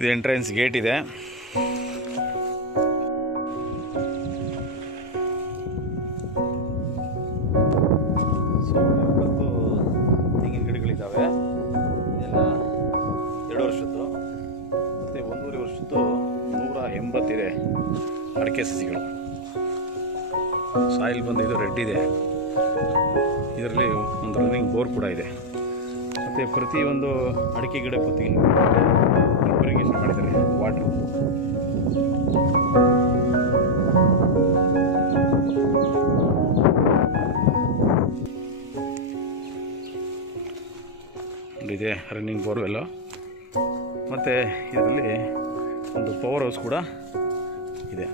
ಇದು entrance gate ಇದೆ. So 20 ತೆಂಗಿನ ಗಿಡಗಳಿದ್ದಾವೆ. ಇದೆಲ್ಲ 2 ವರ್ಷದ್ದು ಮತ್ತು 1.5 ವರ್ಷದ್ದು 180 ಇದೆ ಅಡಿಕೆ ಸಸಿಗಳು. ಸಾಯಿಲ್ ಬಂದು ಇದು ರೆಡ್ ಇದೆ. ಇದರಲ್ಲಿ ಒಂದು ರನ್ನಿಂಗ್ ಬೋರ್ ಕೂಡ ಇದೆ. ಮತ್ತು ಪ್ರತಿಯೊಂದು ಅಡಿಕೆ ಗಿಡಕ್ಕೂ ತೆಂಗಿನ ಇರಿಗೇಷನ್ ಮಾಡಿದ್ದಾರೆ ವಾಟ್ರು. ಇದೆ ರನ್ನಿಂಗ್ ಬೋರ್ವೆಲ್ಲು. ಮತ್ತು ಇದರಲ್ಲಿ ಒಂದು ಪವರ್ ಹೌಸ್ ಕೂಡ ಇದೆ.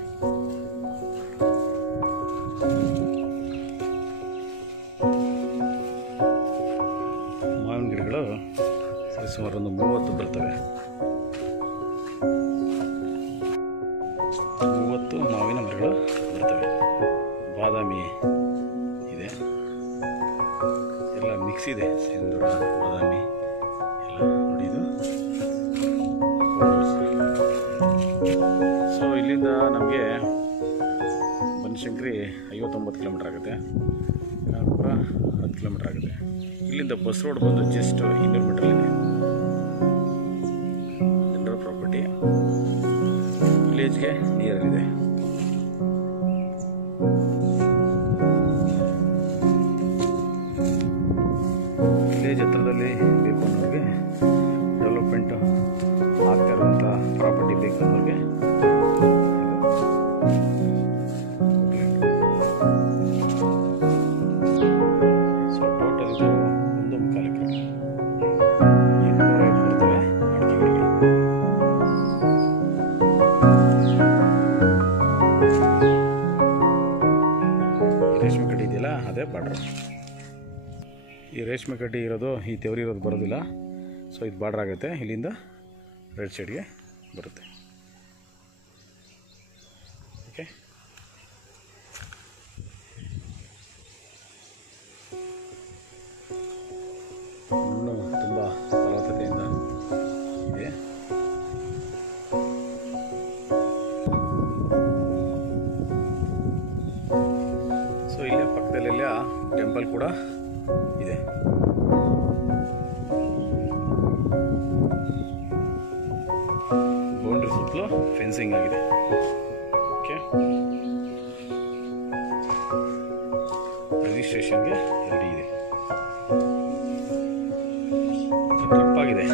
ಮಾವಿನ ಗಿಡಗಳು ಸುಮಾರು ಒಂದು 30 ಬರ್ತವೆ. 30 ಮಾವಿನ ಮರಗಳು ಬರ್ತವೆ. ಬಾದಾಮಿ ಇದೆ, ಎಲ್ಲ ಮಿಕ್ಸ್ ಇದೆ. ಸಿಂಧೂರ, ಬಾದಾಮಿ ಎಲ್ಲ ನೋಡಿ. ಇದು ಸೊ ಇಲ್ಲಿಂದ ನಮಗೆ ಬನಶಂಕರಿ 59 ಕಿಲೋಮೀಟ್ರ್ ಆಗುತ್ತೆ. ನಾಗಪುರ 10 ಕಿಲೋಮೀಟ್ರ್ ಆಗುತ್ತೆ. ಇಲ್ಲಿಂದ ಬಸ್ ರೋಡ್ ಬಂದು ಜಸ್ಟ್ 200 ಮೀಟರ್ ಇದೆ. ಜನರಲ್ ಪ್ರಾಪರ್ಟಿ ವಿಲೇಜ್ಗೆ ನಿಯರ್ ಇದೆ. ವಿಲೇಜ್ ಹತ್ರದಲ್ಲಿ ಬೇಕು ಅನ್ನೋರಿಗೆ, ಡೆವಲಪ್ಮೆಂಟ್ ಆಗ್ತಾ ಇರುವಂಥ ಪ್ರಾಪರ್ಟಿ ಬೇಕು ಅನ್ನೋರಿಗೆ ರೇಷ್ಮೆ ಕಡ್ಡಿ ಇದೆಯಲ್ಲ ಅದೇ ಬಾರ್ಡ್ರ್. ಈ ರೇಷ್ಮೆ ಕಡ್ಡಿ ಇರೋದು, ಈ ತೆವರಿ ಇರೋದು ಬರೋದಿಲ್ಲ. ಸೊ ಇದು ಬಾರ್ಡ್ರ್ ಆಗುತ್ತೆ. ಇಲ್ಲಿಂದ ರೈಟ್ ಸೈಡ್ಗೆ ಬರುತ್ತೆ. ಓಕೆ, ಮಣ್ಣು ತುಂಬ ಫಲವತ್ತತೆಯಿಂದ ಇದೆ. ಸೊ ಇಲ್ಲೇ ಪಕ್ಕದಲ್ಲೆಲ್ಲ ಟೆಂಪಲ್ ಕೂಡ ಇದೆ. ಬೌಂಡ್ರಿ ಸುತ್ತಲೂ ಫೆನ್ಸಿಂಗ್ ಆಗಿದೆ. ಓಕೆ, ರಿಜಿಸ್ಟ್ರೇಷನ್ಗೆ ರೆಡಿ ಇದೆ. ಟ್ರಿಪ್ ಆಗಿದೆ.